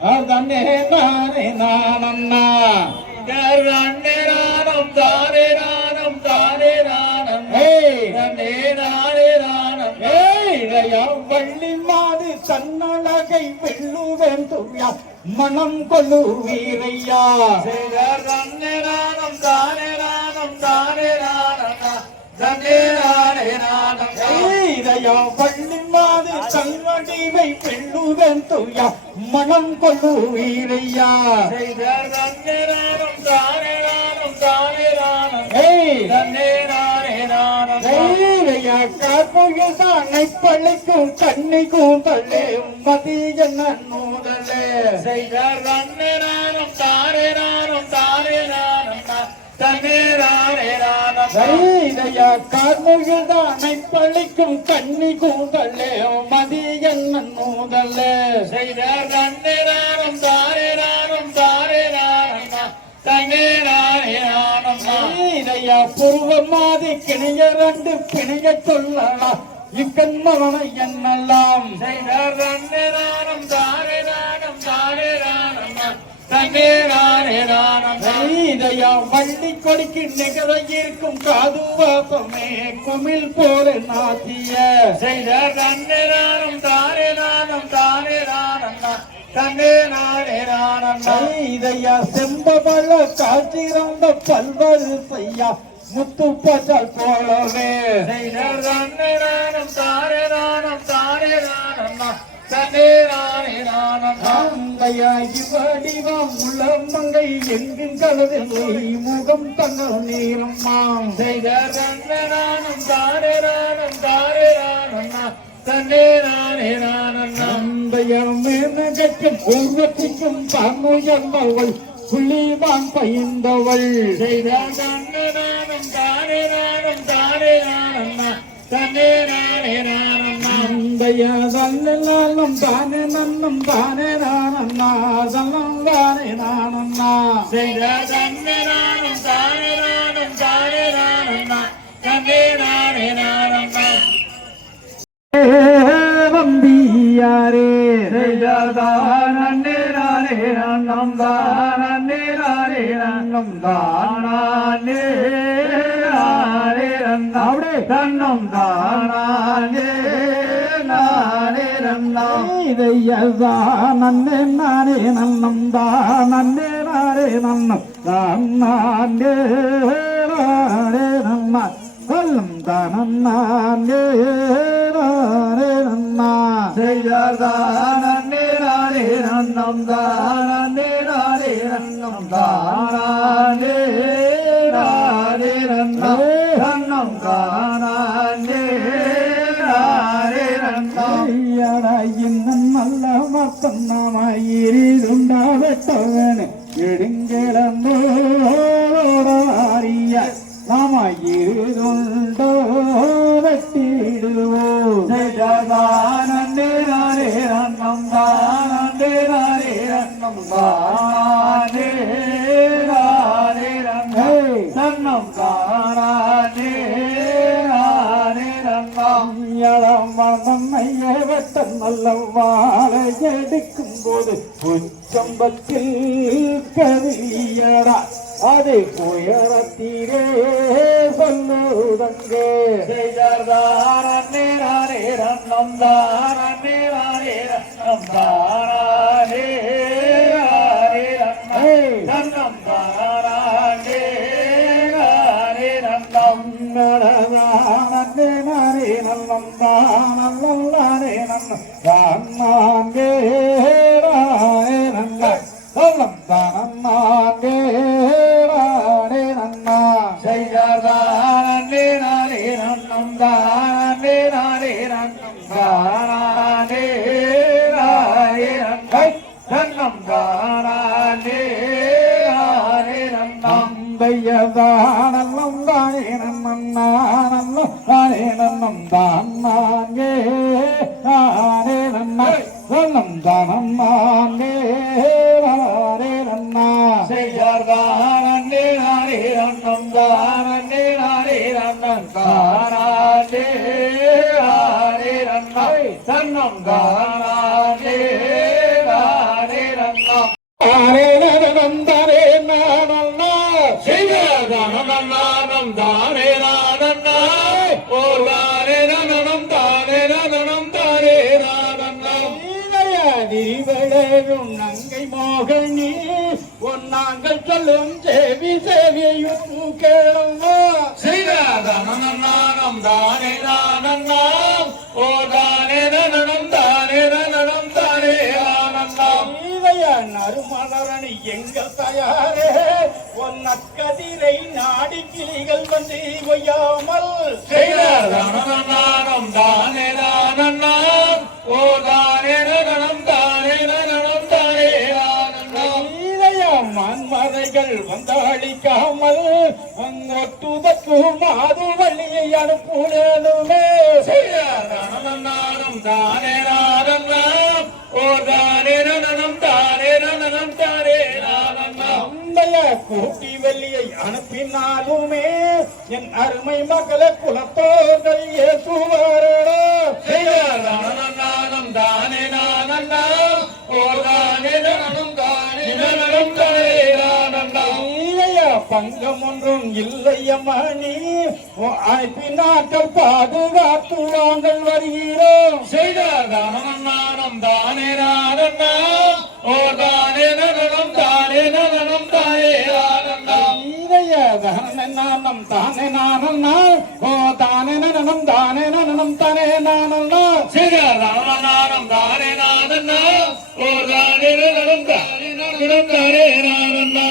தன்னே நானே நானண்ணா தன்னே நானம் தானே நானம் தானே நானம் தன்னே நானே நானம் வள்ளி மாது தன்னழகை வெல்லுவேன் துயா மனம் கொள்ளு வீரையா தன்னே நானம் தானே நானம் தானே நானம் தன்னே நானே நானம் வள்ளி மாது தன்வடிவை வெல்லுவேன் துயா மனம் கொள்ளு வீரையா தன்னே நானம் தானே நானம் தானே நானம் தன்னே நானே நானம் கார்புயசானை பழிக்கும் கண்ணி கூந்தலே மதி என்ன நூதலே தன்னே நானம் தானே நானம் தானே நானம் தன்னே நானே நானம் கார்முகில்தானை பழிக்கும் கண்ணி கூந்தலே மதி என்ன நூதலே தன்னே நானம் தானே நானம் தானே நானம் தன்னே நானே நானம் பூர்வமாதி கிணிய ரெண்டு பிணைய சொல்லலாம் இக்கண்மவனை என்னெல்லாம் தன்னே நானம் தானே நானம் தானே நானம் தன்னே நானே நானம் வள்ளி கொடிக்கு நிகழ இருக்கும் காது வாசமே குமிழ் போல நாத்திய தன்னே நானம் தானே நானம் தானே நானம் தன்னே நானே நானம் செம்பவள காட்சிறந்த பல்வரு செய்யா முத்து பச்சல் போலவே தன்னே நானம் தானே நானம் தானே நானம் தன்னே நானே நானம் வடிவம் உளமங்கை எங்கும் கலதில்லை முகம் தங்கள் நீரம்மாம் தன்னே நானம் தானே நானம் தானே நானம் தன்னே நானே நானம் மேனகற்றும் பூர்வத்திற்கும் பன்முயர்ந்தவள் புள்ளிவான் பயின்றவள் தன்னே நானம் தானே நானம் தானே நானம் தன்னே நானே நானம் தன்னும் தானே நன்னும் தானே நானண்ணா தன்னும் தானே நானண்ணா தன்னே நானம் தானே நானம் தானே நானம் தன்னே நானே நானம் வம்பியாரே நன்னே நானே நன்னம் தானே நானே நன்னம் தானே நானே நன்னே தன்னம் தானே நானே நன்னம் இதையதா நன்னே நானே நன்னம் தானே நானே நன்னம் தானே நானே நன்னா சொல்லும் தானே நன்னே நானே நன்னம் தானே நானே நன்னம் தானே நானே நன்னம் தன்னம் தானே நானே நன்னம் இன்னும் நல்ல மத்தம் நாமயிருந்தாவட்டவன் எடுங்கிழந்தோடாரிய நாமயிருந்தோ வெட்டிடுவோ நன்னே நானே நன்னம் தானே நானே நன்னம் தானே நானே நன்னம் தன்னம் தானே நானே நன்னம் மனம் ஐயவட்டம் நல்ல வாழை எடுக்கும் போது உச்சம்பத்தில் கரியடா அதை புயரத்தீரே சொல்லுதங்கே நன்னே நானே நன்னம் தானே நானே நன்னம் தானே நானே நன்னம் தன்னம் தானே நானே நன்னம் நன்னே நானே நல்லம் தானே நன்னம் தானே நன்ன சொல்லம் தானே நானே நன்னா நன்னே நானே நன்னம் தானே நானே நன்னம் தானே நானே நன்னம் தன்னம் தானே நானே நன்னம் தையதானல்லம் தானே நன்னம் நானல்லம் தானே நன்னம் தானே நானே நன்னா சொல்லம் தானம் நானே நானே நன்னா நன்னே நானே நன்னம் தானே நானே நன்னம் தானே நானே நன்னம் தன்னம் தானே நானே நன்னம் கதிரி விளையும் நங்கை மோகனி நாங்கள் சொல்லும் சேவி சேவியும் கேளம்மா ஸ்ரீராதனம் தானே நானந்தாம் ஓ தானே நனம் தானே நனம் தானே ஆனந்தாம் நறுமலரணி எங்கள் தயாரே நற்கதிரை நாடி கிளிகள் வந்து கொய்யாமல் ஸ்ரீராதனம் தானே நானந்தாம் ஓ தானே நனம் தானே நனம் தானே ஆனந்தாம் மன்மதைகள் வந்தாளிக்காமல் ஒட்டுதற்கு மாது வழியை அனுப்புடனுமே நானும் தானே நானந்தாம் ஓ தானே நனம் தானே நனம் தானே நானந்தாம் கூட்டி வெள்ளியை அனுப்பினாலுமே என் அருமை மகள குலத்தோர்கள் ஏசுவாரோ நானும் தானே நானந்தாம் ஓ தானே நனம் தானே நனம் தானே நானந்தாம் பங்கம் ஒன்றும் இல்லையம்மணி நாட்கள் பாதுகாத்து நாங்கள் வருகிறோம் நானும் தானே நானந்தாம் ஓ தானே நனம் தானே நனம் தானே ஆனந்தாம் நானம் தானே நானம் ஓ தானே நனம் தானே நனம் தானே நானம் நானம் தானே நானந்தா ஓ தானே நனம் தானே நனம் தானே நானந்தா